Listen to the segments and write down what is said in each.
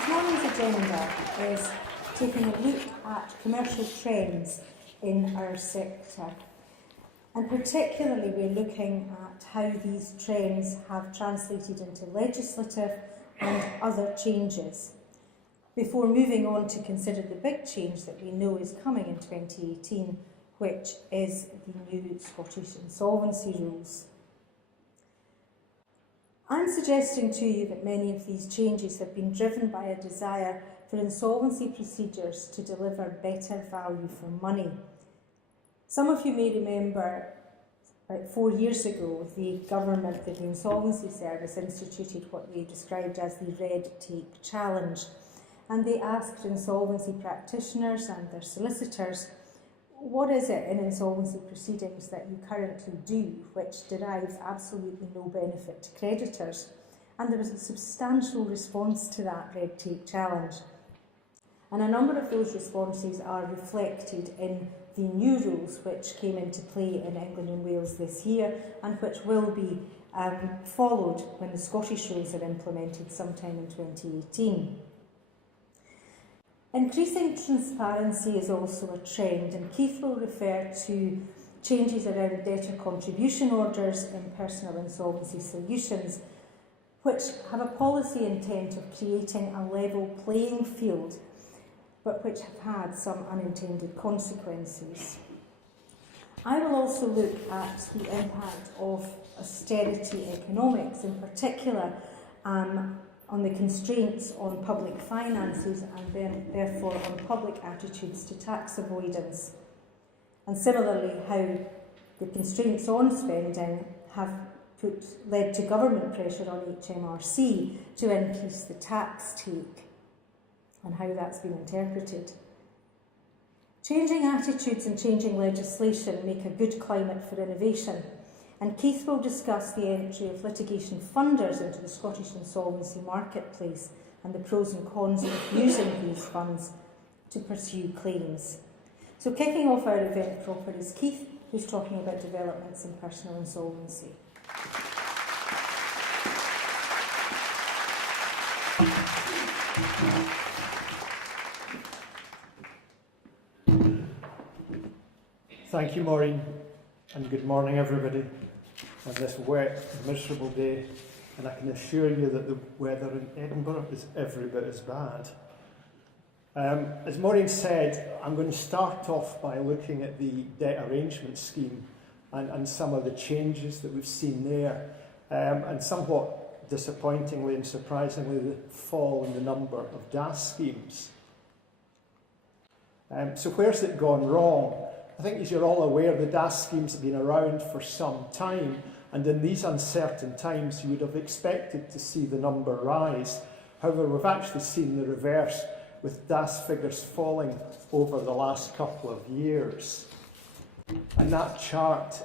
This morning's agenda is taking a look at commercial trends in our sector, and particularly we're looking at how these trends have translated into legislative and other changes, before moving on to consider the big change that we know is coming in 2018, which is the new Scottish insolvency rules. I'm suggesting to you that many of these changes have been driven by a desire for insolvency procedures to deliver better value for money. Some of you may remember about 4 years ago, the government, the Insolvency Service, instituted what they described as the Red Tape Challenge. And they asked insolvency practitioners and their solicitors, what is it in insolvency proceedings that you currently do which derives absolutely no benefit to creditors? And there was a substantial response to that Red Tape Challenge. And a number of those responses are reflected in the new rules which came into play in England and Wales this year, and which will be followed when the Scottish rules are implemented sometime in 2018. Increasing transparency is also a trend, and Keith will refer to changes around debtor contribution orders in personal insolvency solutions, which have a policy intent of creating a level playing field, but which have had some unintended consequences. I will also look at the impact of austerity economics, in particular on the constraints on public finances and then therefore on public attitudes to tax avoidance. And similarly, how the constraints on spending have led to government pressure on HMRC to increase the tax take, and how that's been interpreted. Changing attitudes and changing legislation make a good climate for innovation, and Keith will discuss the entry of litigation funders into the Scottish insolvency marketplace and the pros and cons of using these funds to pursue claims. So kicking off our event proper is Keith, who's talking about developments in personal insolvency. Thank you, Maureen, and good morning, everybody, on this wet, miserable day. And I can assure you that the weather in Edinburgh is every bit as bad. As Maureen said, I'm going to start off by looking at the debt arrangement scheme and some of the changes that we've seen there, and somewhat disappointingly and surprisingly, the fall in the number of DAS schemes. So where's it gone wrong? I think, as you're all aware, the DAS schemes have been around for some time, and in these uncertain times you would have expected to see the number rise. However, we've actually seen the reverse, with DAS figures falling over the last couple of years. And that chart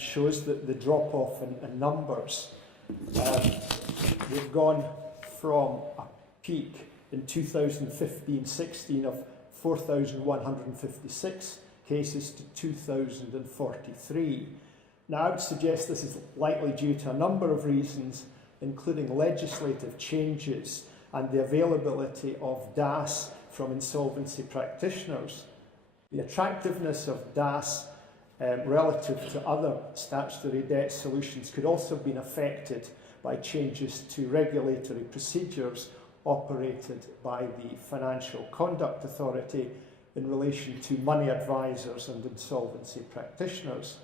shows that the drop-off in numbers. We've gone from a peak in 2015-16 of 4,156 cases to 2,043. Now, I would suggest this is likely due to a number of reasons, including legislative changes and the availability of DAS from insolvency practitioners. The attractiveness of DAS relative to other statutory debt solutions could also have been affected by changes to regulatory procedures operated by the Financial Conduct Authority in relation to money advisors and insolvency practitioners.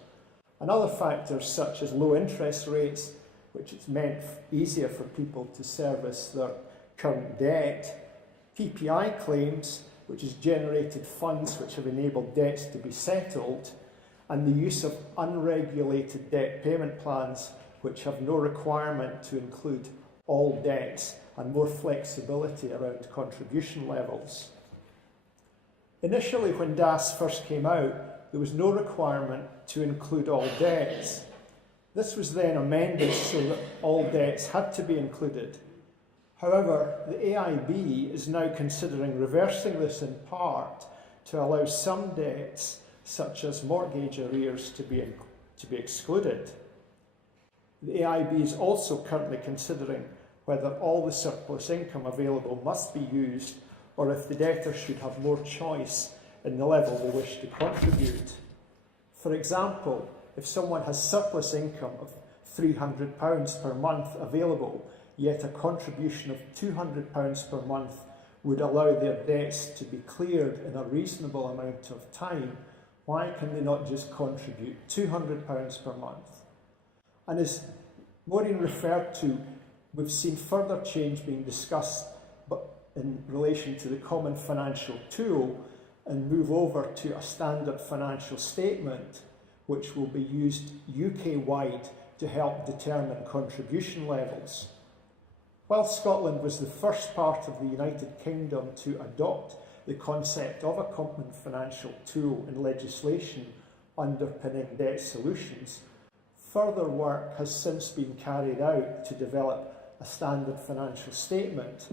And other factors such as low interest rates, which it's meant easier for people to service their current debt, PPI claims, which has generated funds which have enabled debts to be settled, and the use of unregulated debt payment plans, which have no requirement to include all debts and more flexibility around contribution levels. Initially, when DAS first came out, there was no requirement to include all debts. This was then amended so that all debts had to be included. However, the AIB is now considering reversing this in part to allow some debts, such as mortgage arrears, to be excluded. The AIB is also currently considering whether all the surplus income available must be used or if the debtors should have more choice in the level they wish to contribute. For example, if someone has surplus income of £300 per month available, yet a contribution of £200 per month would allow their debts to be cleared in a reasonable amount of time, why can they not just contribute £200 per month? And as Maureen referred to, we've seen further change being discussed in relation to the common financial tool and move over to a standard financial statement which will be used UK-wide to help determine contribution levels. While Scotland was the first part of the United Kingdom to adopt the concept of a common financial tool in legislation underpinning debt solutions, further work has since been carried out to develop a standard financial statement,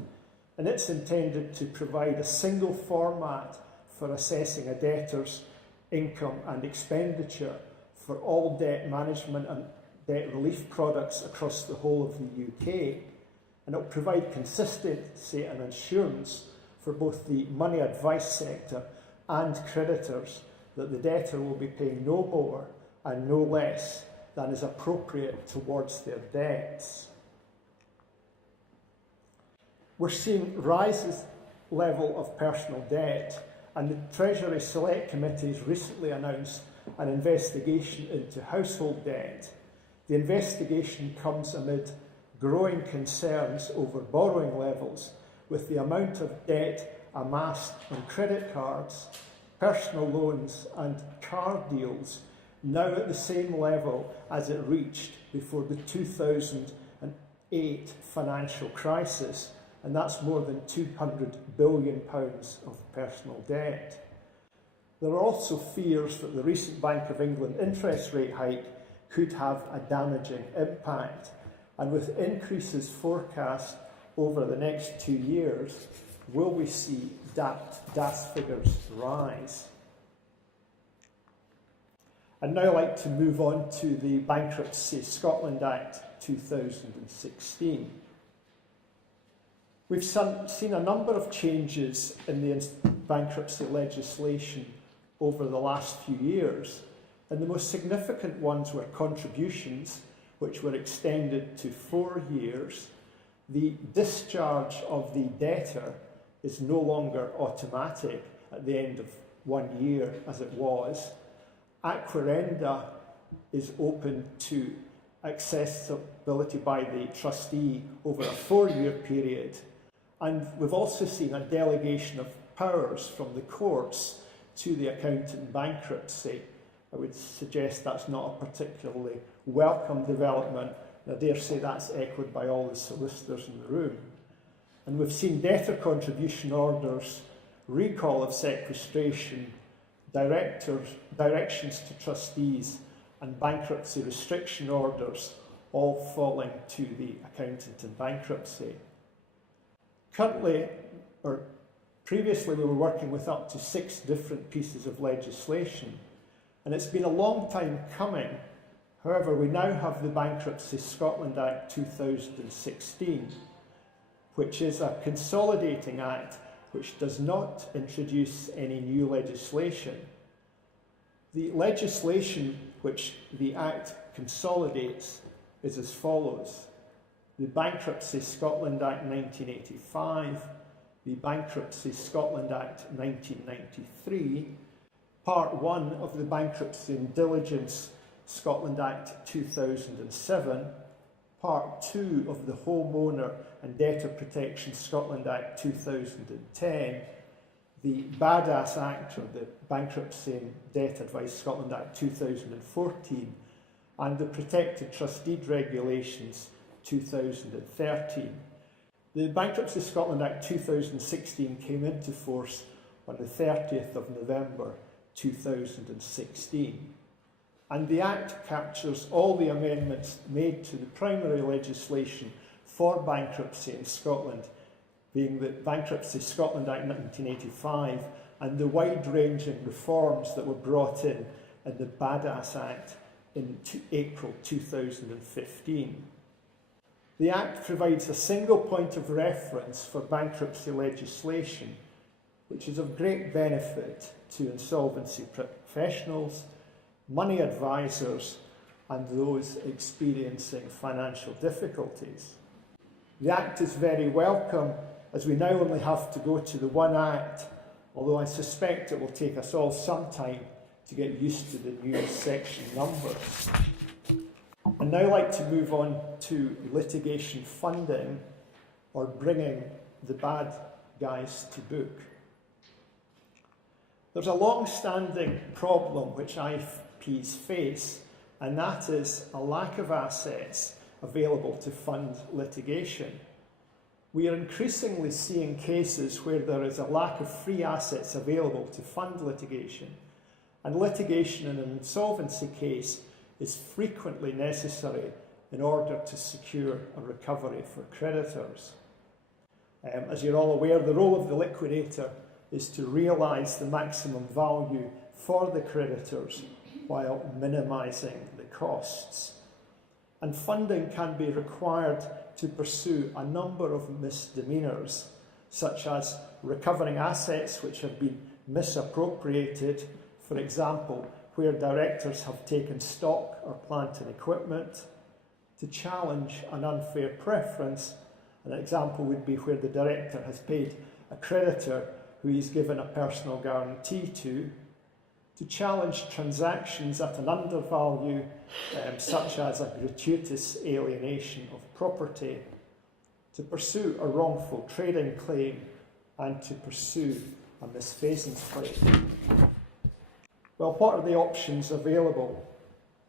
and it's intended to provide a single format for assessing a debtor's income and expenditure for all debt management and debt relief products across the whole of the UK, and it will provide consistency and assurance for both the money advice sector and creditors that the debtor will be paying no more and no less than is appropriate towards their debts. We're seeing rises level of personal debt, and the Treasury Select Committee has recently announced an investigation into household debt. The investigation comes amid growing concerns over borrowing levels, with the amount of debt amassed on credit cards, personal loans and car deals now at the same level as it reached before the 2008 financial crisis, and that's more than £200 billion of personal debt. There are also fears that the recent Bank of England interest rate hike could have a damaging impact, and with increases forecast over the next 2 years, will we see DAS figures rise? I'd now like to move on to the Bankruptcy Scotland Act 2016. We've seen a number of changes in the bankruptcy legislation over the last few years, and the most significant ones were contributions, which were extended to 4 years. The discharge of the debtor is no longer automatic at the end of 1 year as it was. Acquirenda is open to accessibility by the trustee over a 4-year period. And we've also seen a delegation of powers from the courts to the accountant in bankruptcy. I would suggest that's not a particularly welcome development, and I dare say that's echoed by all the solicitors in the room. And we've seen debtor contribution orders, recall of sequestration, directions to trustees and bankruptcy restriction orders all falling to the accountant in bankruptcy. Currently, or previously, we were working with up to 6 different pieces of legislation, and it's been a long time coming. However, we now have the Bankruptcy Scotland Act 2016, which is a consolidating act which does not introduce any new legislation. The legislation which the Act consolidates is as follows: the Bankruptcy Scotland Act 1985, the Bankruptcy Scotland Act 1993, Part 1 of the Bankruptcy and Diligence Scotland Act 2007, Part 2 of the Homeowner and Debtor Protection Scotland Act 2010, the BADAS Act, or the Bankruptcy and Debt Advice Scotland Act 2014, and the Protected Trustee Regulations 2013. The Bankruptcy Scotland Act 2016 came into force on the 30th of November 2016. And the Act captures all the amendments made to the primary legislation for bankruptcy in Scotland, being the Bankruptcy Scotland Act 1985 and the wide-ranging reforms that were brought in the BADAS Act in April 2015. The Act provides a single point of reference for bankruptcy legislation, which is of great benefit to insolvency professionals, money advisors, and those experiencing financial difficulties. The Act is very welcome, as we now only have to go to the one Act, although I suspect it will take us all some time to get used to the new section numbers. I'd now like to move on to litigation funding, or bringing the bad guys to book. There's a long-standing problem which IPs face, and that is a lack of assets available to fund litigation. We are increasingly seeing cases where there is a lack of free assets available to fund litigation, and litigation in an insolvency case is frequently necessary in order to secure a recovery for creditors. As you're all aware, the role of the liquidator is to realise the maximum value for the creditors while minimising the costs. And funding can be required to pursue a number of misdemeanours, such as recovering assets which have been misappropriated, for example, where directors have taken stock or plant and equipment, to challenge an unfair preference. An example would be where the director has paid a creditor who he's given a personal guarantee to challenge transactions at an undervalue, such as a gratuitous alienation of property, to pursue a wrongful trading claim, and to pursue a misfeasance claim. Well, what are the options available?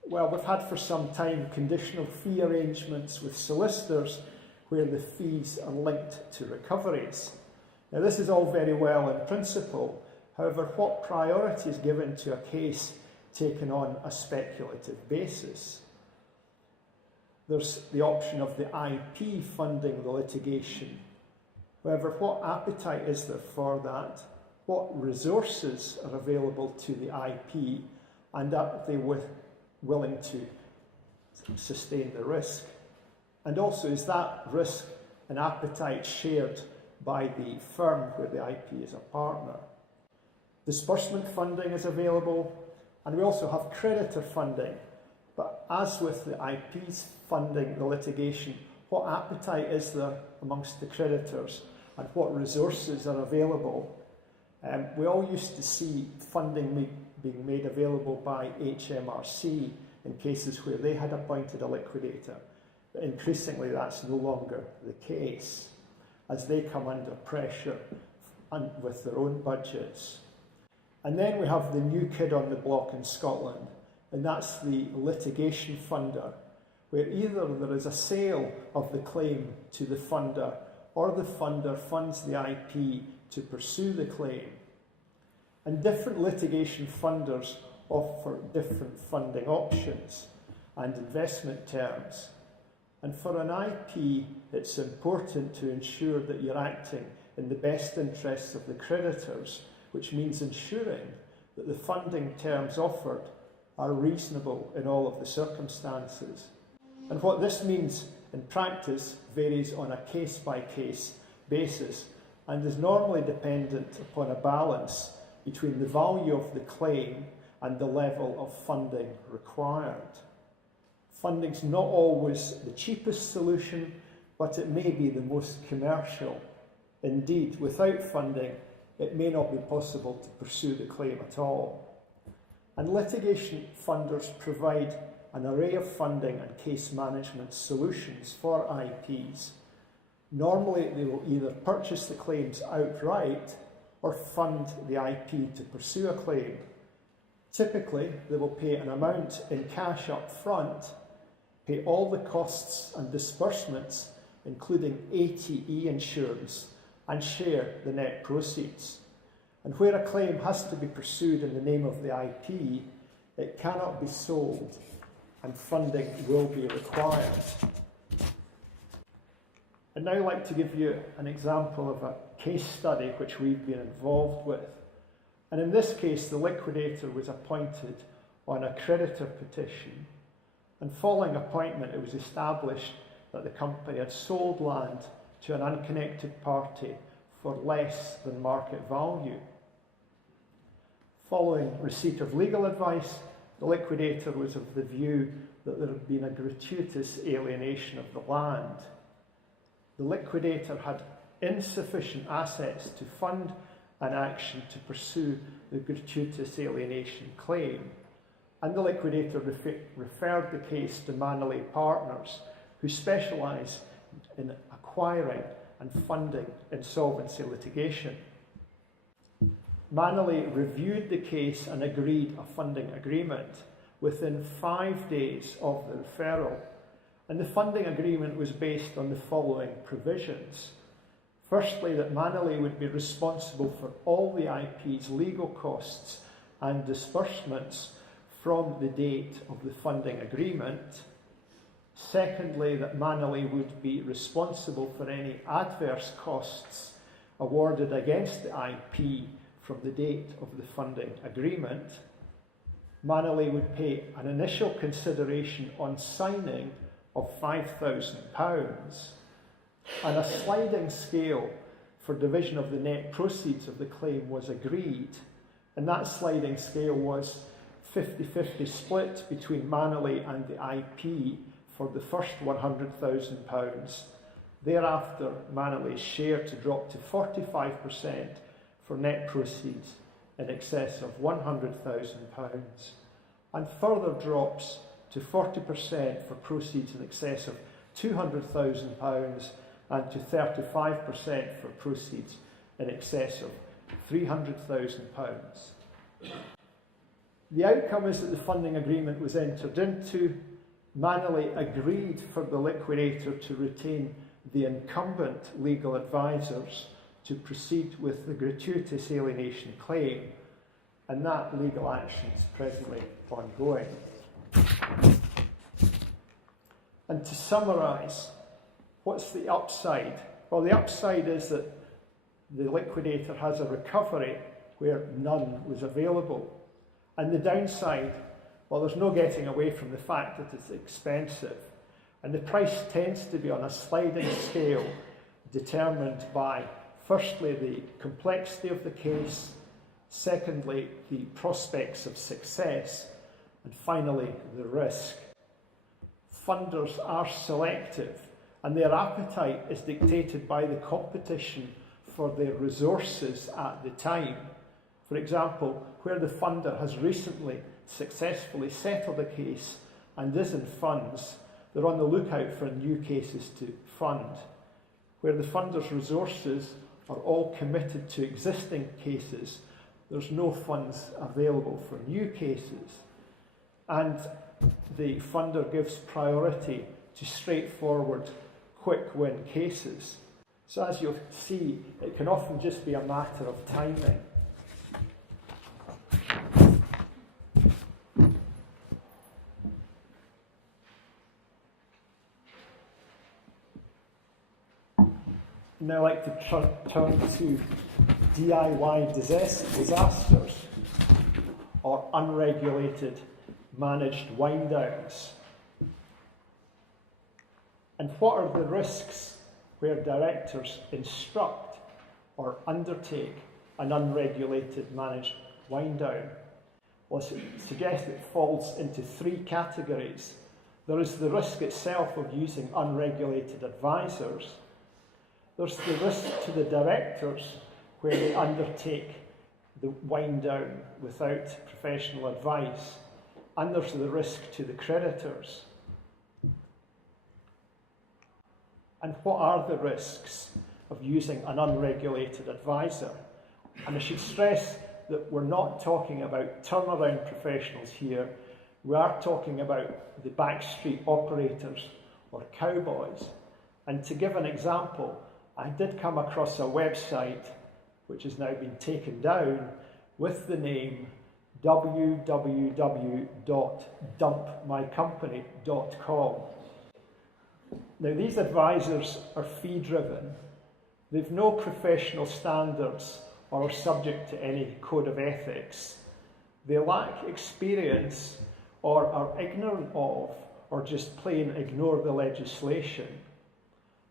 Well, we've had for some time conditional fee arrangements with solicitors where the fees are linked to recoveries. Now, this is all very well in principle. However, what priority is given to a case taken on a speculative basis? There's the option of the IP funding the litigation. However, what appetite is there for that? What resources are available to the IP, and are they willing to sustain the risk? And also, is that risk and appetite shared by the firm where the IP is a partner? Disbursement funding is available, and we also have creditor funding. But as with the IPs funding the litigation, what appetite is there amongst the creditors, and what resources are available? We all used to see funding being made available by HMRC in cases where they had appointed a liquidator. But increasingly that's no longer the case, as they come under pressure with their own budgets. And then we have the new kid on the block in Scotland, and that's the litigation funder, where either there is a sale of the claim to the funder, or the funder funds the IP to pursue the claim. And different litigation funders offer different funding options and investment terms. And for an IP, it's important to ensure that you're acting in the best interests of the creditors, which means ensuring that the funding terms offered are reasonable in all of the circumstances. And what this means in practice varies on a case-by-case basis and is normally dependent upon a balance between the value of the claim and the level of funding required. Funding's not always the cheapest solution, but it may be the most commercial. Indeed, without funding, it may not be possible to pursue the claim at all. And litigation funders provide an array of funding and case management solutions for IPs. Normally, they will either purchase the claims outright or fund the IP to pursue a claim. Typically, they will pay an amount in cash up front, pay all the costs and disbursements, including ATE insurance, and share the net proceeds. And where a claim has to be pursued in the name of the IP, it cannot be sold, and funding will be required. I'd now like to give you an example of a case study which we've been involved with. And in this case, the liquidator was appointed on a creditor petition, and following appointment, it was established that the company had sold land to an unconnected party for less than market value. Following receipt of legal advice, the liquidator was of the view that there had been a gratuitous alienation of the land. The liquidator had insufficient assets to fund an action to pursue the gratuitous alienation claim, and the liquidator referred the case to Manolete Partners, who specialise in acquiring and funding insolvency litigation. Manolete reviewed the case and agreed a funding agreement within 5 days of the referral, and the funding agreement was based on the following provisions. Firstly, that Manolete would be responsible for all the IP's legal costs and disbursements from the date of the funding agreement. Secondly, that Manolete would be responsible for any adverse costs awarded against the IP from the date of the funding agreement. Manolete would pay an initial consideration on signing of £5,000, and a sliding scale for division of the net proceeds of the claim was agreed, and that sliding scale was 50-50 split between Manolete and the IP for the first £100,000. Thereafter, Manolete's share to drop to 45% for net proceeds in excess of £100,000, and further drops to 40% for proceeds in excess of £200,000 and to 35% for proceeds in excess of £300,000. The outcome is that the funding agreement was entered into. Manolete agreed for the liquidator to retain the incumbent legal advisors to proceed with the gratuitous alienation claim, and that legal action is presently ongoing. And to summarise, what's the upside? Well, the upside is that the liquidator has a recovery where none was available. And the downside, well, there's no getting away from the fact that it's expensive. And the price tends to be on a sliding scale determined by, firstly, the complexity of the case, secondly, the prospects of success, and finally, the risk. Funders are selective, and their appetite is dictated by the competition for their resources at the time. For example, where the funder has recently successfully settled a case and is in funds, they're on the lookout for new cases to fund. Where the funder's resources are all committed to existing cases, there's no funds available for new cases. And the funder gives priority to straightforward, quick-win cases. So as you'll see, it can often just be a matter of timing. Now I'd like to turn to DIY disasters, or unregulated managed wind downs. And what are the risks where directors instruct or undertake an unregulated managed wind down? Well, it suggests it falls into three categories. There is the risk itself of using unregulated advisors. There's the risk to the directors where they undertake the wind down without professional advice. And there's the risk to the creditors. And what are the risks of using an unregulated advisor? And I should stress that we're not talking about turnaround professionals here. We are talking about the backstreet operators or cowboys. And to give an example, I did come across a website which has now been taken down with the name www.dumpmycompany.com. Now, these advisors are fee-driven. They've no professional standards or are subject to any code of ethics. They lack experience or are ignorant of or just plain ignore the legislation.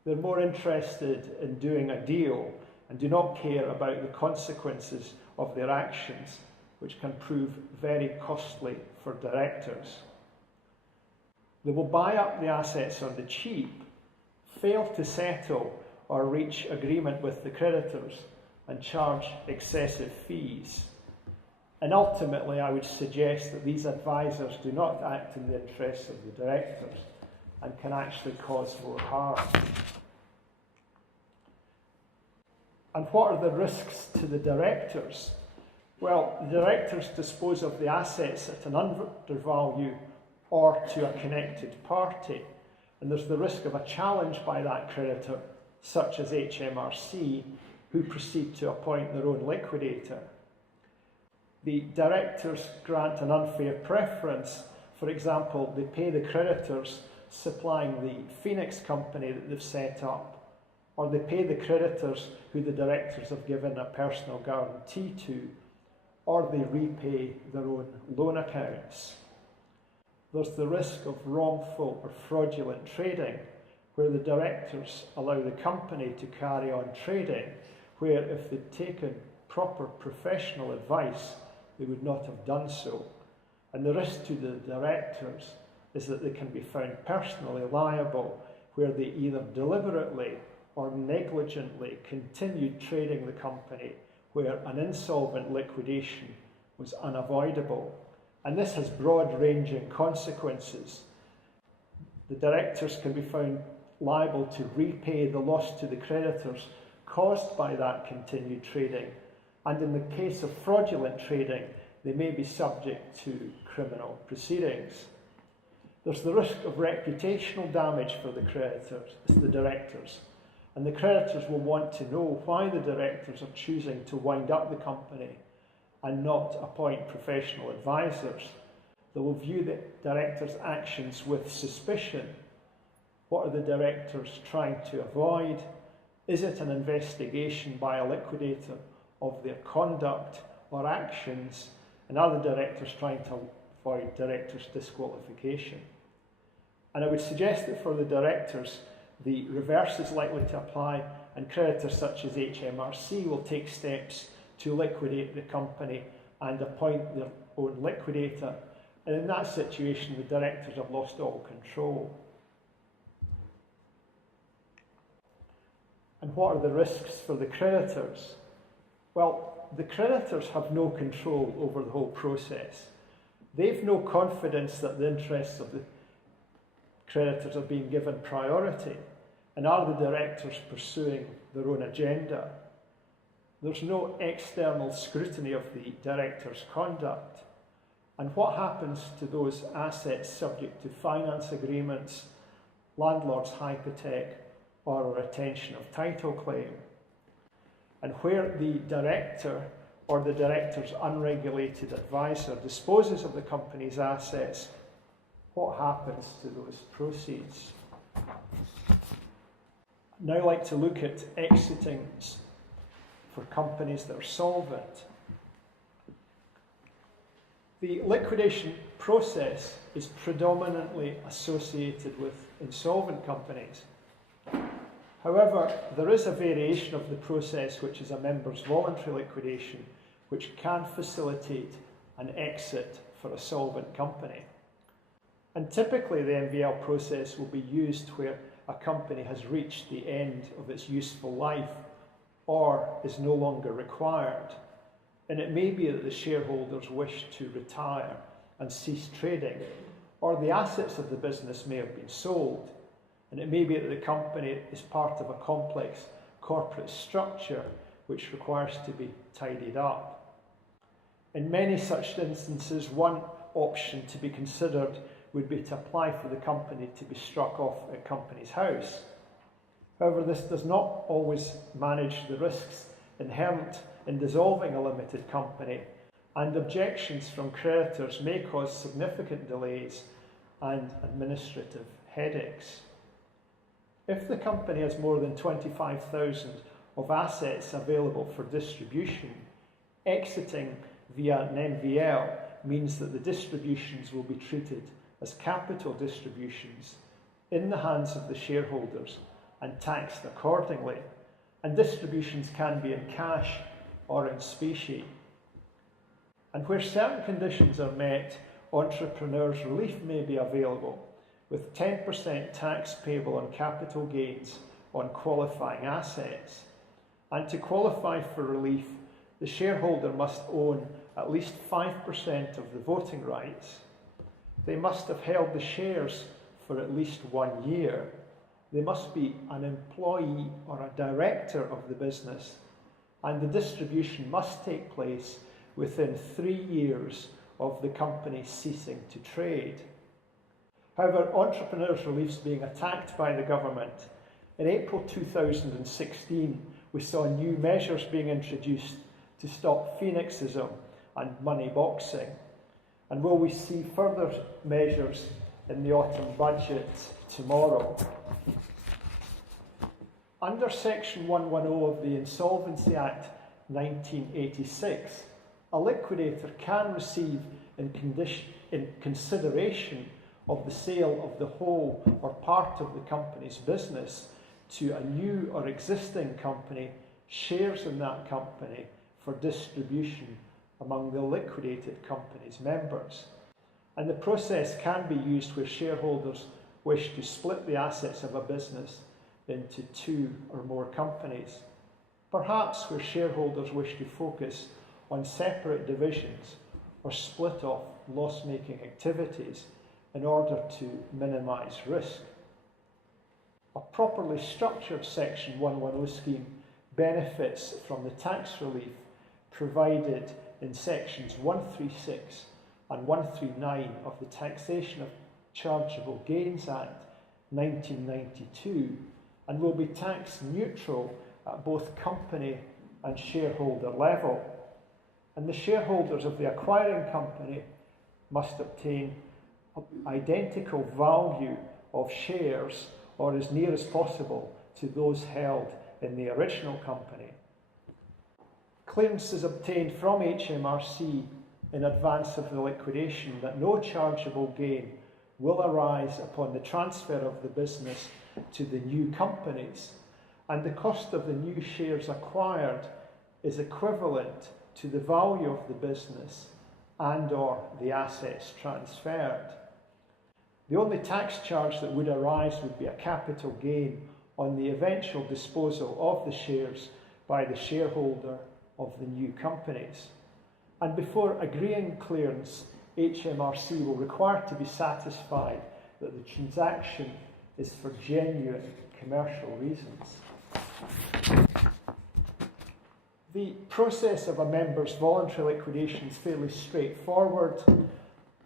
They're more interested in doing a deal and do not care about the consequences of their actions, which can prove very costly for directors. They will buy up the assets on the cheap, fail to settle or reach agreement with the creditors, and charge excessive fees. And ultimately, I would suggest that these advisors do not act in the interests of the directors and can actually cause more harm. And what are the risks to the directors? Well, the directors dispose of the assets at an undervalue or to a connected party, and there's the risk of a challenge by that creditor, such as HMRC, who proceed to appoint their own liquidator. The directors grant an unfair preference. For example, they pay the creditors supplying the Phoenix company that they've set up, or they pay the creditors who the directors have given a personal guarantee to, or they repay their own loan accounts. There's the risk of wrongful or fraudulent trading, where the directors allow the company to carry on trading, where if they'd taken proper professional advice, they would not have done so. And the risk to the directors is that they can be found personally liable, where they either deliberately or negligently continued trading the company where an insolvent liquidation was unavoidable. And this has broad-ranging consequences. The directors can be found liable to repay the loss to the creditors caused by that continued trading, and in the case of fraudulent trading, they may be subject to criminal proceedings. There's the risk of reputational damage for the directors, and the creditors will want to know why the directors are choosing to wind up the company and not appoint professional advisors. They will view the directors' actions with suspicion. What are the directors trying to avoid? Is it an investigation by a liquidator of their conduct or actions? And are the directors trying to avoid directors' disqualification? And I would suggest that for the directors, the reverse is likely to apply, and creditors such as HMRC will take steps to liquidate the company and appoint their own liquidator. And in that situation, the directors have lost all control. And what are the risks for the creditors? Well, the creditors have no control over the whole process. They've no confidence that the interests of the creditors are being given priority. And are the directors pursuing their own agenda? There's no external scrutiny of the director's conduct. And what happens to those assets subject to finance agreements, landlord's hypothec, or a retention of title claim? And where the director or the director's unregulated advisor disposes of the company's assets, what happens to those proceeds? I'd now like to look at exiting for companies that are solvent. The liquidation process is predominantly associated with insolvent companies. However, there is a variation of the process which is a member's voluntary liquidation, which can facilitate an exit for a solvent company. And typically the MVL process will be used where a company has reached the end of its useful life or is no longer required. And it may be that the shareholders wish to retire and cease trading, or the assets of the business may have been sold. And it may be that the company is part of a complex corporate structure which requires to be tidied up. In many such instances, one option to be considered would be to apply for the company to be struck off at Companies House. However, this does not always manage the risks inherent in dissolving a limited company, and objections from creditors may cause significant delays and administrative headaches. If the company has more than 25,000 of assets available for distribution, exiting via an MVL means that the distributions will be treated as capital distributions in the hands of the shareholders and taxed accordingly, and distributions can be in cash or in specie. And where certain conditions are met, entrepreneurs' relief may be available, with 10% tax payable on capital gains on qualifying assets. And to qualify for relief, the shareholder must own at least 5% of the voting rights. They must have held the shares for at least 1 year. They must be an employee or a director of the business, and the distribution must take place within 3 years of the company ceasing to trade. However, entrepreneurs' reliefs being attacked by the government, in April 2016 we saw new measures being introduced to stop phoenixism and money boxing. And will we see further measures in the autumn budget tomorrow? Under Section 110 of the Insolvency Act 1986, a liquidator can receive in consideration of the sale of the whole or part of the company's business to a new or existing company shares in that company for distribution among the liquidated company's members. And the process can be used where shareholders wish to split the assets of a business into 2 or more companies. Perhaps where shareholders wish to focus on separate divisions or split off loss-making activities in order to minimise risk. A properly structured Section 110 scheme benefits from the tax relief provided in Sections 136 and 139 of the Taxation of Chargeable Gains Act 1992 and will be tax neutral at both company and shareholder level. And the shareholders of the acquiring company must obtain identical value of shares or as near as possible to those held in the original company. Clearance is obtained from HMRC in advance of the liquidation that no chargeable gain will arise upon the transfer of the business to the new companies, and the cost of the new shares acquired is equivalent to the value of the business and/or the assets transferred. The only tax charge that would arise would be a capital gain on the eventual disposal of the shares by the shareholder of the new companies. And before agreeing clearance, HMRC will require to be satisfied that the transaction is for genuine commercial reasons. The process of a member's voluntary liquidation is fairly straightforward.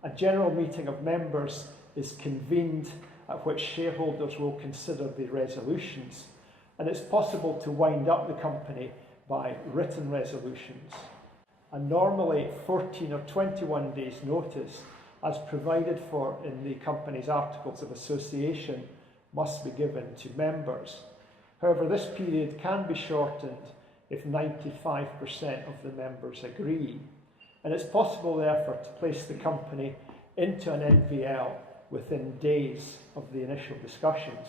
A general meeting of members is convened at which shareholders will consider the resolutions, and it's possible to wind up the company by written resolutions. And normally 14 or 21 days notice, as provided for in the company's Articles of Association, must be given to members. However, this period can be shortened if 95% of the members agree, and it's possible therefore to place the company into an NVL within days of the initial discussions.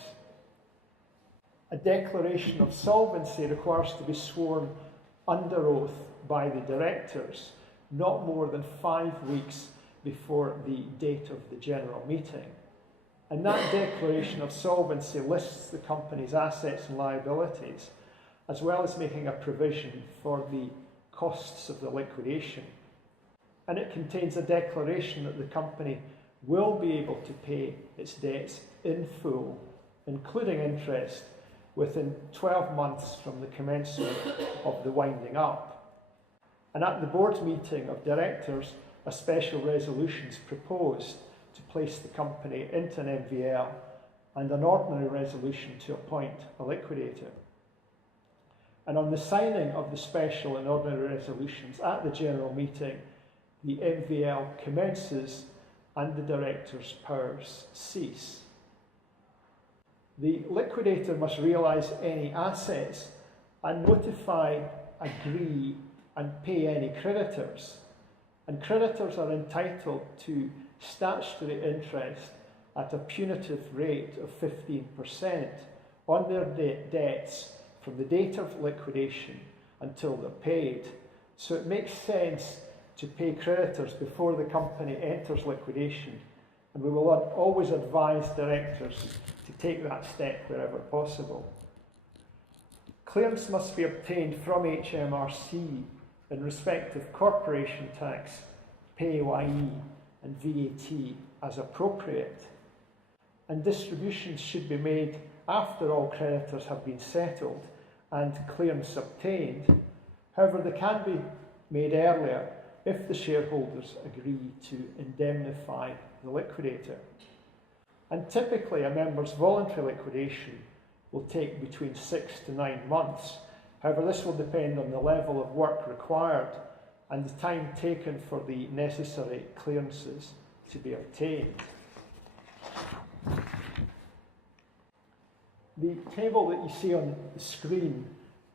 A declaration of solvency requires to be sworn under oath by the directors not more than 5 weeks before the date of the general meeting. And that declaration of solvency lists the company's assets and liabilities, as well as making a provision for the costs of the liquidation. And it contains a declaration that the company will be able to pay its debts in full, including interest, within 12 months from the commencement of the winding up. And at the board meeting of directors, a special resolution is proposed to place the company into an NVL and an ordinary resolution to appoint a liquidator. And on the signing of the special and ordinary resolutions at the general meeting, the NVL commences and the director's powers cease. The liquidator must realise any assets and notify, agree and pay any creditors. And creditors are entitled to statutory interest at a punitive rate of 15% on their debts from the date of liquidation until they're paid. So it makes sense to pay creditors before the company enters liquidation, and we will always advise directors to take that step wherever possible. Clearance must be obtained from HMRC in respect of corporation tax, PAYE and VAT as appropriate, and distributions should be made after all creditors have been settled and clearance obtained. However, they can be made earlier if the shareholders agree to indemnify the liquidator. And typically a member's voluntary liquidation will take between 6 to 9 months. However, this will depend on the level of work required and the time taken for the necessary clearances to be obtained. The table that you see on the screen,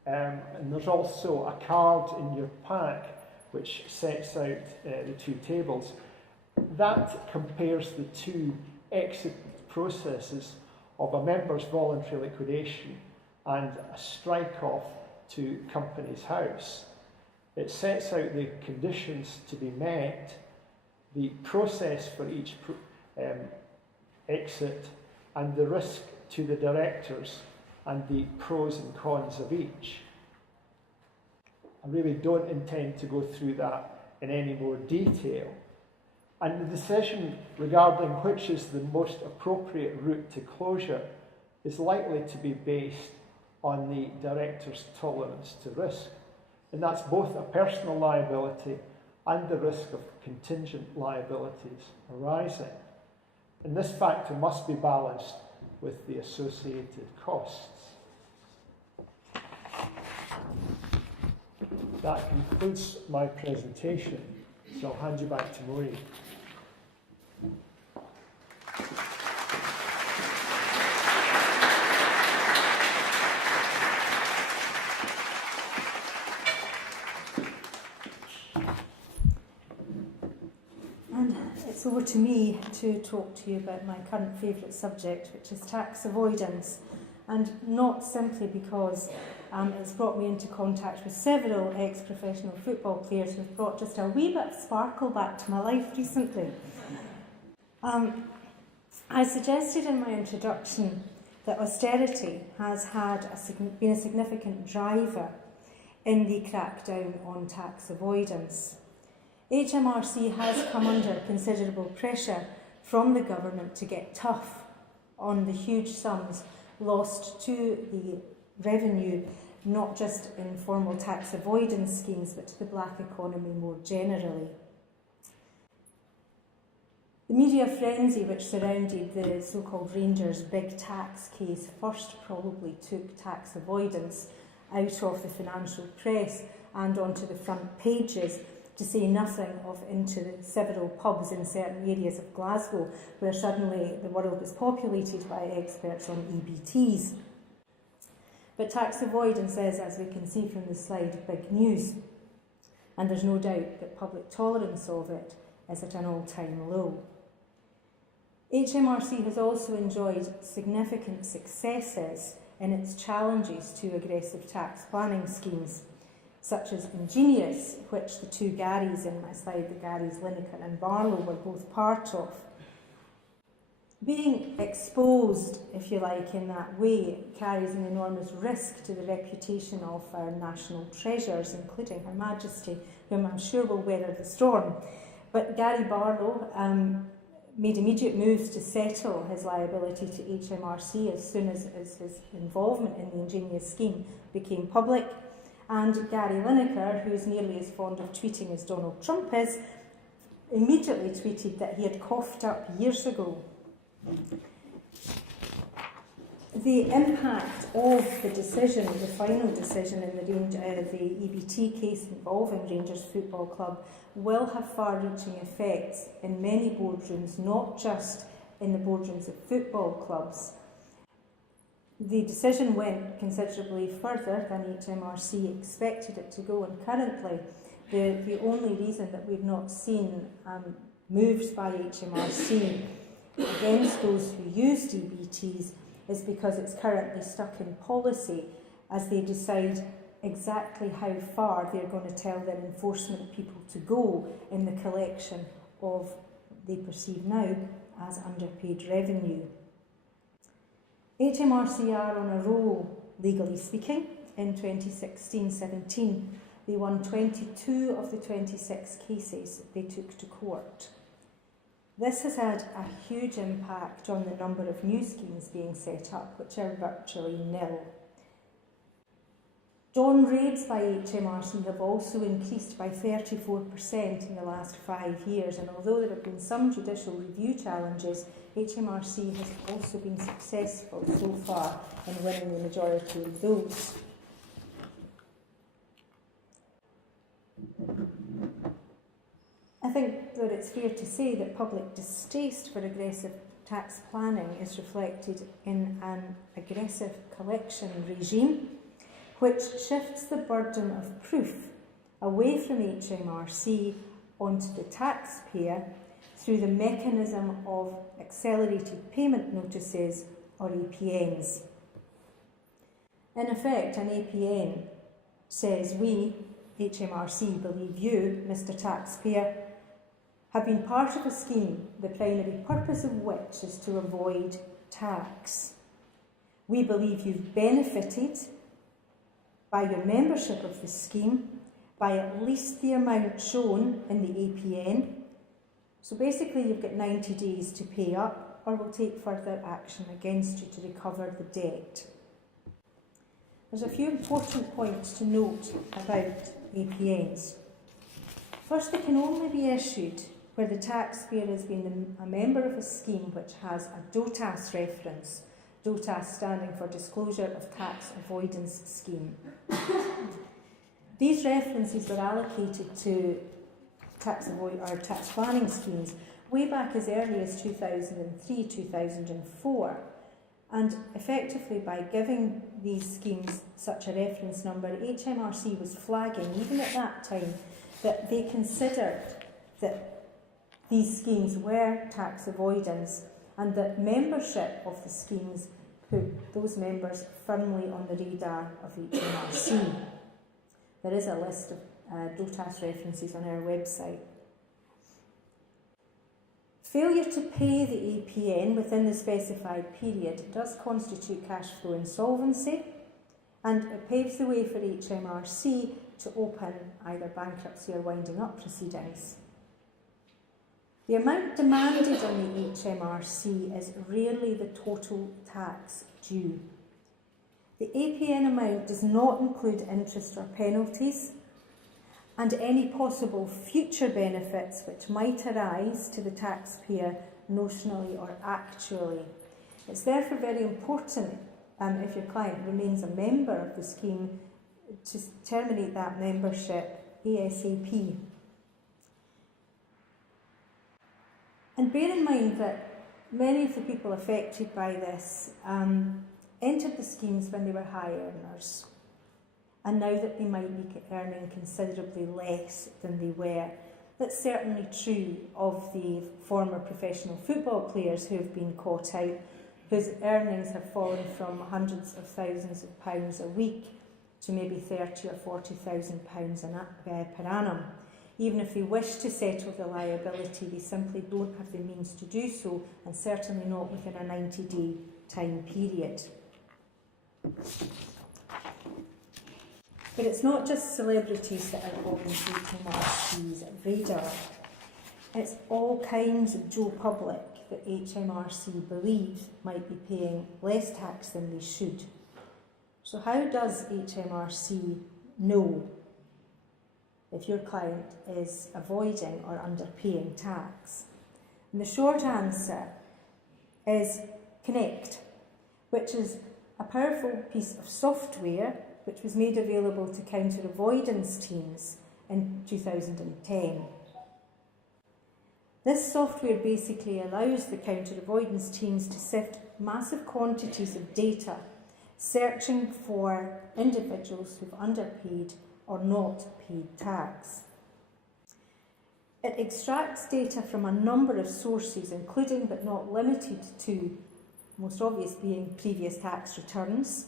and there's also a card in your pack which sets out the two tables, that compares the two exit processes of a member's voluntary liquidation and a strike-off to Companies House. It sets out the conditions to be met, the process for each exit, and the risk to the directors, and the pros and cons of each. I really don't intend to go through that in any more detail. And the decision regarding which is the most appropriate route to closure is likely to be based on the director's tolerance to risk. And that's both a personal liability and the risk of contingent liabilities arising. And this factor must be balanced with the associated costs. That concludes my presentation, so I'll hand you back to Maureen. And it's over to me to talk to you about my current favourite subject, which is tax avoidance, and not simply because it's brought me into contact with several ex-professional football players who've brought just a wee bit of sparkle back to my life recently. I suggested in my introduction that austerity has been a significant driver in the crackdown on tax avoidance. HMRC has come under considerable pressure from the government to get tough on the huge sums lost to the revenue, not just in formal tax avoidance schemes, but to the black economy more generally. The media frenzy which surrounded the so-called Rangers big tax case first probably took tax avoidance out of the financial press and onto the front pages, to say nothing of into the several pubs in certain areas of Glasgow, where suddenly the world was populated by experts on EBTs. But tax avoidance is, as we can see from the slide, big news, and there's no doubt that public tolerance of it is at an all-time low. HMRC has also enjoyed significant successes in its challenges to aggressive tax planning schemes, such as Ingenious, which the two Garys in my slide, the Garys Lineker and Barlow, were both part of. Being exposed, if you like, in that way carries an enormous risk to the reputation of our national treasures, including Her Majesty, whom I'm sure will weather the storm. But Gary Barlow made immediate moves to settle his liability to HMRC as soon as his involvement in the Ingenious scheme became public. And Gary Lineker, who is nearly as fond of tweeting as Donald Trump is, immediately tweeted that he had coughed up years ago. The impact of the decision, the final decision in the EBT case involving Rangers Football Club, will have far-reaching effects in many boardrooms, not just in the boardrooms of football clubs. The decision went considerably further than HMRC expected it to go, and currently the only reason that we've not seen moved by HMRC against those who use DBTs is because it's currently stuck in policy as they decide exactly how far they're going to tell their enforcement people to go in the collection of what they perceive now as underpaid revenue. HMRC are on a roll, legally speaking. In 2016-17, they won 22 of the 26 cases they took to court. This has had a huge impact on the number of new schemes being set up, which are virtually nil. Dawn raids by HMRC have also increased by 34% in the last 5 years, and although there have been some judicial review challenges, HMRC has also been successful so far in winning the majority of those. I think that it's fair to say that public distaste for aggressive tax planning is reflected in an aggressive collection regime, which shifts the burden of proof away from HMRC onto the taxpayer through the mechanism of accelerated payment notices, or APNs. In effect, an APN says we, HMRC, believe you, Mr. Taxpayer, have been part of a scheme, the primary purpose of which is to avoid tax. We believe you've benefited by your membership of the scheme by at least the amount shown in the APN. So basically you've got 90 days to pay up, or we'll take further action against you to recover the debt. There's a few important points to note about APNs. First, they can only be issued where the taxpayer has been a member of a scheme which has a DOTAS reference, DOTAS standing for Disclosure of Tax Avoidance Scheme. These references were allocated to tax planning schemes way back as early as 2003, 2004. And effectively, by giving these schemes such a reference number, HMRC was flagging, even at that time, that they considered that these schemes were tax avoidance, and that membership of the schemes put those members firmly on the radar of HMRC. There is a list of DOTAS references on our website. Failure to pay the APN within the specified period does constitute cash flow insolvency, and it paves the way for HMRC to open either bankruptcy or winding up proceedings. The amount demanded on the HMRC is rarely the total tax due. The APN amount does not include interest or penalties, and any possible future benefits which might arise to the taxpayer notionally or actually. It's therefore very important, if your client remains a member of the scheme, to terminate that membership ASAP. And bear in mind that many of the people affected by this entered the schemes when they were high earners, and now that they might be earning considerably less than they were. That's certainly true of the former professional football players who have been caught out, whose earnings have fallen from hundreds of thousands of pounds a week to maybe £30,000 or £40,000 per annum. Even if they wish to settle the liability, they simply don't have the means to do so, and certainly not within a 90-day time period. But it's not just celebrities that are on HMRC's radar. It's all kinds of Joe Public that HMRC believes might be paying less tax than they should. So how does HMRC know if your client is avoiding or underpaying tax? And the short answer is Connect, which is a powerful piece of software which was made available to counter-avoidance teams in 2010. This software basically allows the counter-avoidance teams to sift massive quantities of data, searching for individuals who've underpaid or not paid tax. It extracts data from a number of sources, including but not limited to, most obvious being previous tax returns,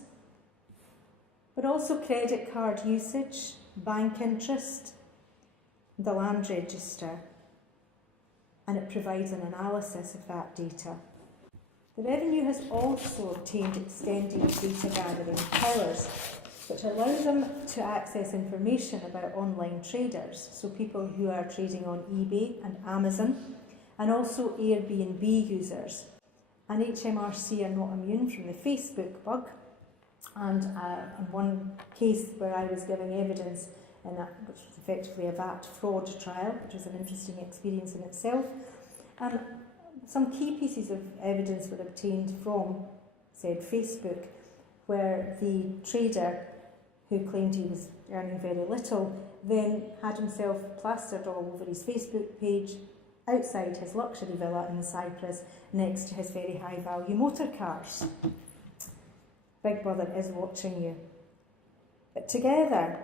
but also credit card usage, bank interest, the land register, and it provides an analysis of that data. The revenue has also obtained extended data gathering powers, which allow them to access information about online traders, so people who are trading on eBay and Amazon, and also Airbnb users. And HMRC are not immune from the Facebook bug, and in one case where I was giving evidence in that, which was effectively a VAT fraud trial, which was an interesting experience in itself, some key pieces of evidence were obtained from said Facebook, where the trader who claimed he was earning very little then had himself plastered all over his Facebook page outside his luxury villa in Cyprus next to his very high value motor cars. Big Brother is watching you. But together,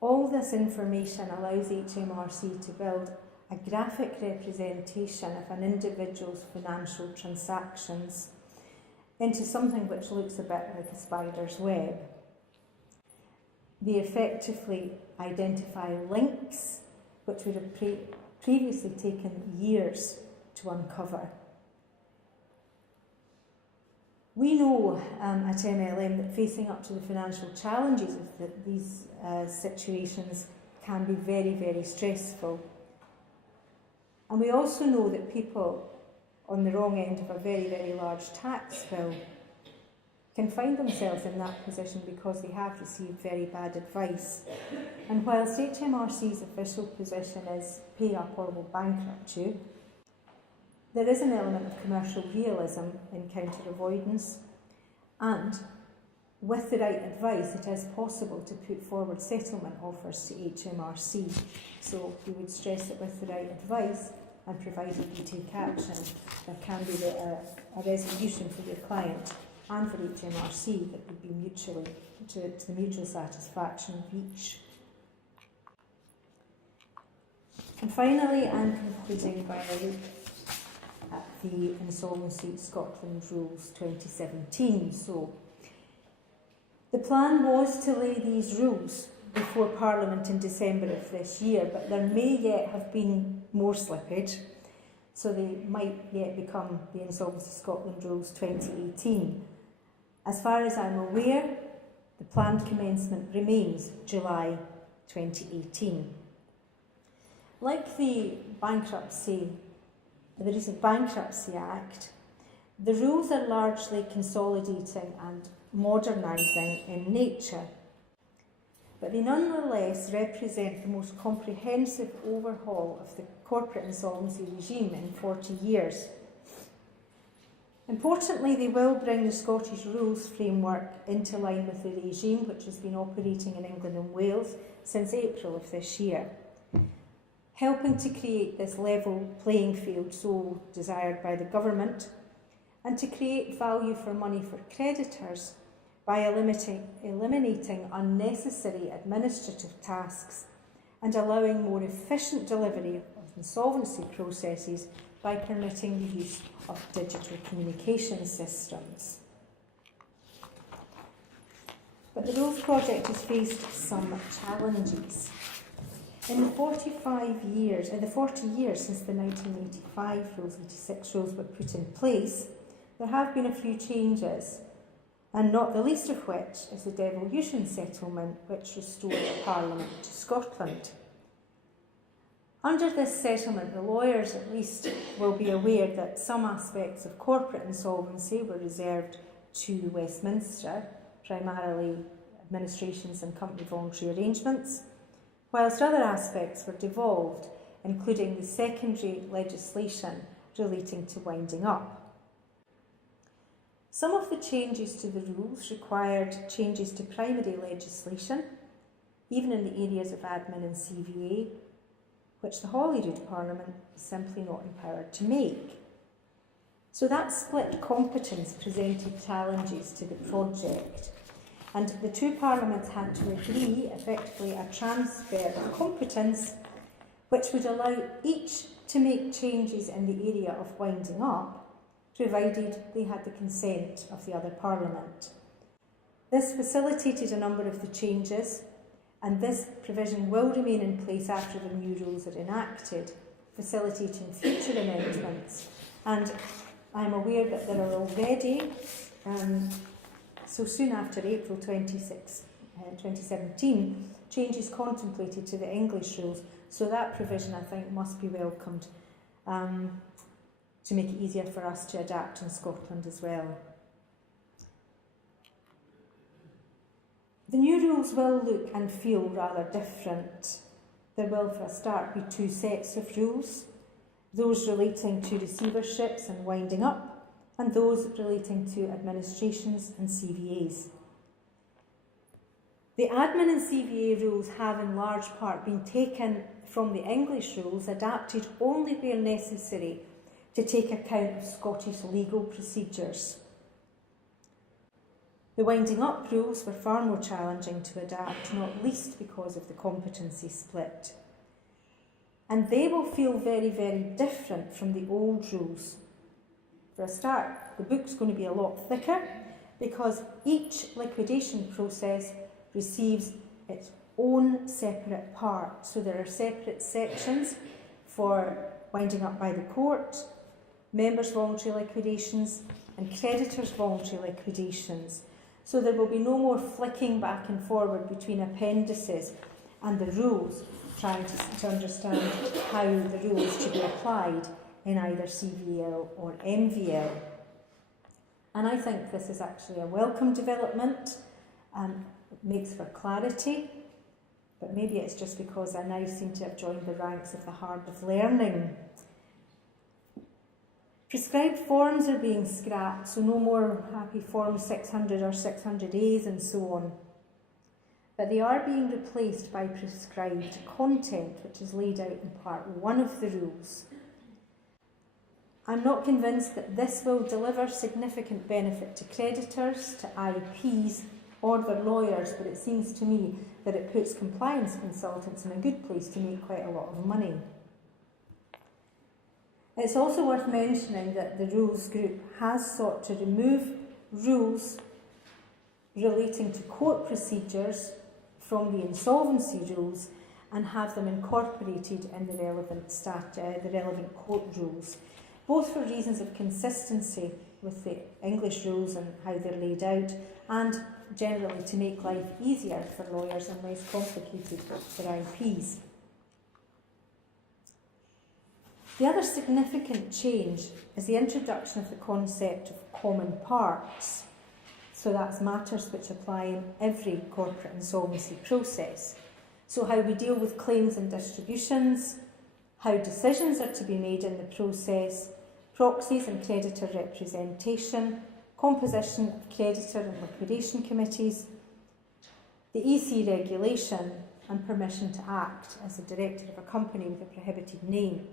all this information allows HMRC to build a graphic representation of an individual's financial transactions into something which looks a bit like a spider's web. They effectively identify links which would have previously taken years to uncover. We know at MLM that facing up to the financial challenges of these situations can be very, very stressful. And we also know that people on the wrong end of a very, very large tax bill can find themselves in that position because they have received very bad advice. And whilst HMRC's official position is pay up or we'll bankrupt you, there is an element of commercial realism in counter avoidance, and with the right advice it is possible to put forward settlement offers to HMRC. So we would stress that with the right advice, and provided you take action, there can be a resolution for your client and for HMRC that would be mutually to the mutual satisfaction of each. And finally, I'm concluding by a look at the Insolvency Scotland Rules 2017. So, the plan was to lay these rules before Parliament in December of this year, but there may yet have been more slippage, so they might yet become the Insolvency Scotland Rules 2018. As far as I'm aware, the planned commencement remains July 2018. Like the recent Bankruptcy Act, the rules are largely consolidating and modernising in nature, but they nonetheless represent the most comprehensive overhaul of the corporate insolvency regime in 40 years. Importantly, they will bring the Scottish rules framework into line with the regime which has been operating in England and Wales since April of this year, helping to create this level playing field so desired by the government, and to create value for money for creditors by eliminating unnecessary administrative tasks and allowing more efficient delivery of insolvency processes by permitting the use of digital communication systems. But the rules project has faced some challenges. In the 40 years since the 1985 rules, 86 rules were put in place, there have been a few changes, and not the least of which is the devolution settlement, which restored Parliament to Scotland. Under this settlement, the lawyers at least will be aware that some aspects of corporate insolvency were reserved to Westminster, primarily administrations and company voluntary arrangements, whilst other aspects were devolved, including the secondary legislation relating to winding up. Some of the changes to the rules required changes to primary legislation, even in the areas of admin and CVA, which the Holyrood Parliament is simply not empowered to make. So that split competence presented challenges to the project, and the two parliaments had to agree effectively a transfer of competence which would allow each to make changes in the area of winding up, provided they had the consent of the other Parliament. This facilitated a number of the changes, and this provision will remain in place after the new rules are enacted, facilitating future amendments. And I'm aware that there are already, so soon after April 2017, changes contemplated to the English rules, so that provision I think must be welcomed to make it easier for us to adapt in Scotland as well. The new rules will look and feel rather different. There will, for a start, be two sets of rules, those relating to receiverships and winding up, and those relating to administrations and CVAs. The admin and CVA rules have in large part been taken from the English rules, adapted only where necessary to take account of Scottish legal procedures. The winding up rules were far more challenging to adapt, not least because of the competency split. And they will feel very, very different from the old rules. For a start, the book's going to be a lot thicker because each liquidation process receives its own separate part. So there are separate sections for winding up by the court, members' voluntary liquidations, and creditors' voluntary liquidations. So there will be no more flicking back and forward between appendices and the rules, trying to understand how the rules should be applied in either CVL or MVL. And I think this is actually a welcome development. It makes for clarity, but maybe it's just because I now seem to have joined the ranks of the hard of learning. Prescribed forms are being scrapped, so no more happy form 600 or 600As and so on. But they are being replaced by prescribed content, which is laid out in part 1 of the rules. I'm not convinced that this will deliver significant benefit to creditors, to IPs, or their lawyers, but it seems to me that it puts compliance consultants in a good place to make quite a lot of money. It's also worth mentioning that the Rules Group has sought to remove rules relating to court procedures from the insolvency rules and have them incorporated in the relevant court rules, both for reasons of consistency with the English rules and how they're laid out, and generally to make life easier for lawyers and less complicated for IPs. The other significant change is the introduction of the concept of common parts. So that's matters which apply in every corporate insolvency process. So how we deal with claims and distributions, how decisions are to be made in the process, proxies and creditor representation, composition of creditor and liquidation committees, the EC regulation, and permission to act as a director of a company with a prohibited name.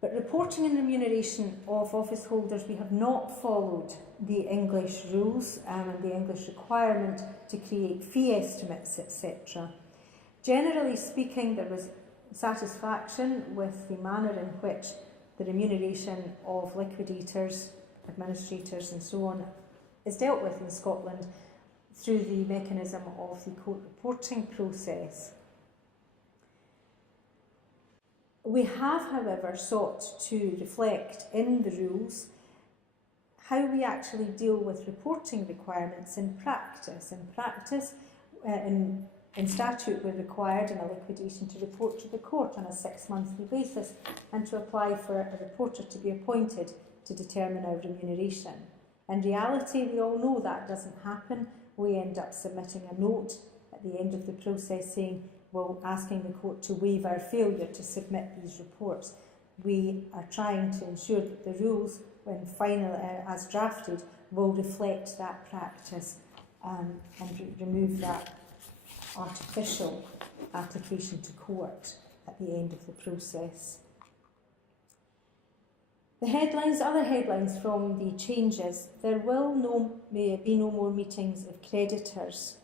But reporting and remuneration of office holders, we have not followed the English rules and the English requirement to create fee estimates, etc. Generally speaking, there was satisfaction with the manner in which the remuneration of liquidators, administrators and so on is dealt with in Scotland through the mechanism of the court reporting process. We have, however, sought to reflect in the rules how we actually deal with reporting requirements in practice. In statute, we're required in a liquidation to report to the court on a 6-monthly basis and to apply for a reporter to be appointed to determine our remuneration. In reality, we all know that doesn't happen. We end up submitting a note at the end of the process saying, well, asking the court to waive our failure to submit these reports. We are trying to ensure that the rules, when final as drafted, will reflect that practice and remove that artificial application to court at the end of the process. The headlines, other headlines from the changes: there will be no more meetings of creditors.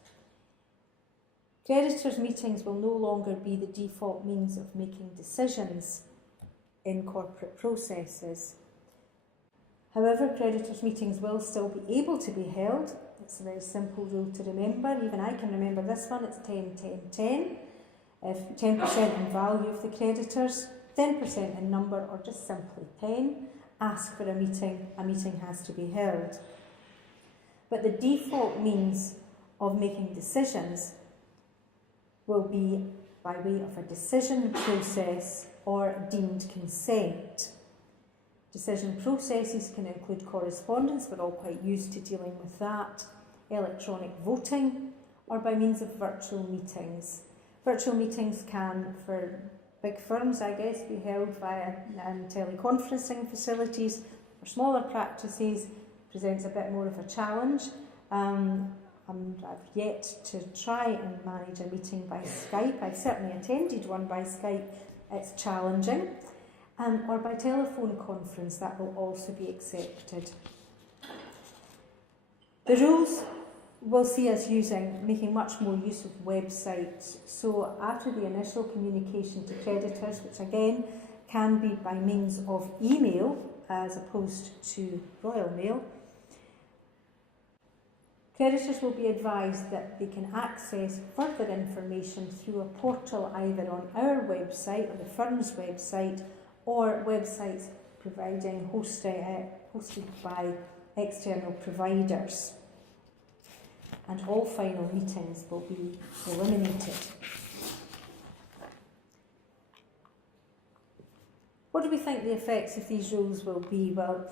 Creditors' meetings will no longer be the default means of making decisions in corporate processes. However, creditors' meetings will still be able to be held. It's a very simple rule to remember. Even I can remember this one. It's 10-10-10. If 10% in value of the creditors, 10% in number, or just simply 10, ask for a meeting has to be held. But the default means of making decisions will be by way of a decision process or deemed consent. Decision processes can include correspondence, we're all quite used to dealing with that, electronic voting, or by means of virtual meetings. Virtual meetings can, for big firms, I guess, be held via teleconferencing facilities. For smaller practices, presents a bit more of a challenge. I've yet to try and manage a meeting by Skype. I've certainly attended one by Skype. It's challenging. Or by telephone conference, that will also be accepted. The rules will see us making much more use of websites. So after the initial communication to creditors, which again can be by means of email as opposed to Royal Mail, creditors will be advised that they can access further information through a portal either on our website or the firm's website, or websites hosted by external providers. And all final meetings will be eliminated. What do we think the effects of these rules will be? Well,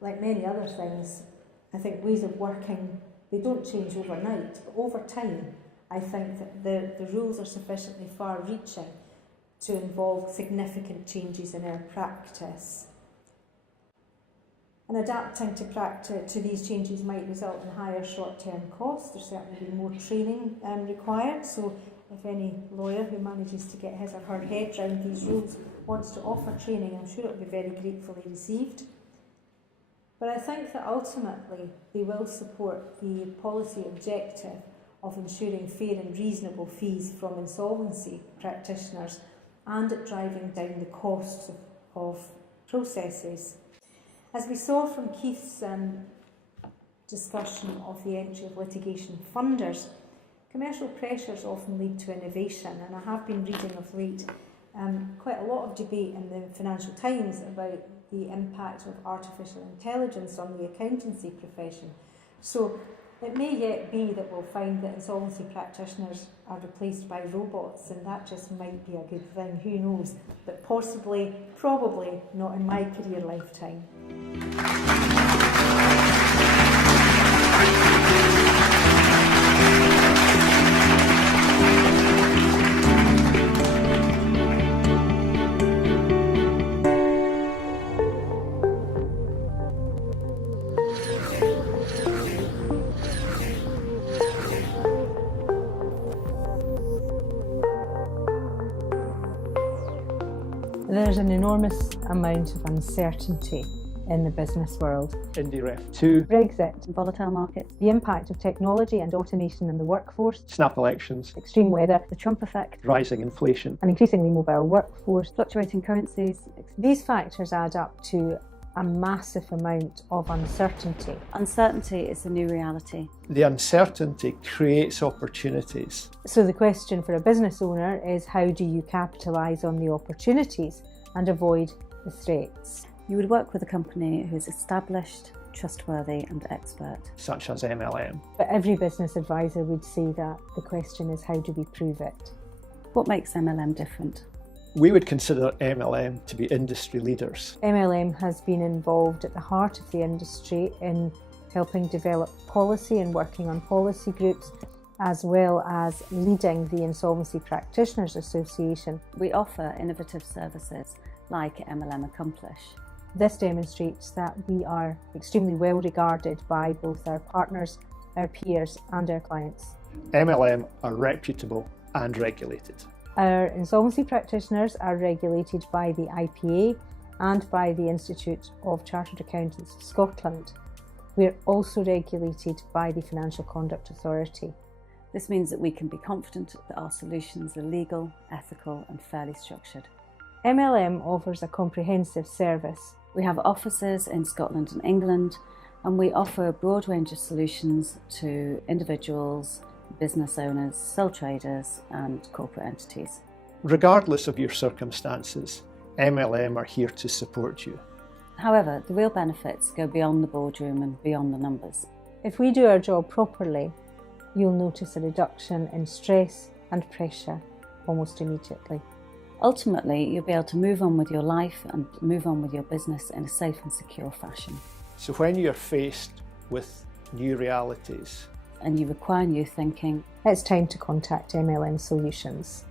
like many other things, I think ways of working, they don't change overnight, but over time, I think that the rules are sufficiently far-reaching to involve significant changes in our practice. And adapting to these changes might result in higher short-term costs. There's certainly be more training required, so if any lawyer who manages to get his or her head around these rules wants to offer training, I'm sure it will be very gratefully received. But I think that ultimately they will support the policy objective of ensuring fair and reasonable fees from insolvency practitioners and at driving down the costs of processes. As we saw from Keith's discussion of the entry of litigation funders, commercial pressures often lead to innovation, and I have been reading of late quite a lot of debate in the Financial Times about the impact of artificial intelligence on the accountancy profession. So it may yet be that we'll find that insolvency practitioners are replaced by robots, and that just might be a good thing, who knows, but possibly, probably not in my career lifetime. There's an enormous amount of uncertainty in the business world. IndyRef 2, Brexit, volatile markets, the impact of technology and automation in the workforce, snap elections, extreme weather, the Trump effect, rising inflation, an increasingly mobile workforce. fluctuating currencies. These factors add up to a massive amount of uncertainty. Uncertainty is the new reality. The uncertainty creates opportunities. So the question for a business owner is, how do you capitalise on the opportunities and avoid the threats? You would work with a company who is established, trustworthy and expert. Such as MLM. But every business advisor would say that the question is, how do we prove it? What makes MLM different? We would consider MLM to be industry leaders. MLM has been involved at the heart of the industry in helping develop policy and working on policy groups, as well as leading the Insolvency Practitioners Association. We offer innovative services like MLM Accomplish. This demonstrates that we are extremely well regarded by both our partners, our peers and our clients. MLM are reputable and regulated. Our insolvency practitioners are regulated by the IPA and by the Institute of Chartered Accountants Scotland. We are also regulated by the Financial Conduct Authority. This means that we can be confident that our solutions are legal, ethical and fairly structured. MLM offers a comprehensive service. We have offices in Scotland and England, and we offer a broad range of solutions to individuals, business owners, sole traders and corporate entities. Regardless of your circumstances, MLM are here to support you. However, the real benefits go beyond the boardroom and beyond the numbers. If we do our job properly, you'll notice a reduction in stress and pressure almost immediately. Ultimately, you'll be able to move on with your life and move on with your business in a safe and secure fashion. So when you're faced with new realities and you require new thinking, It's time to contact MLM Solutions.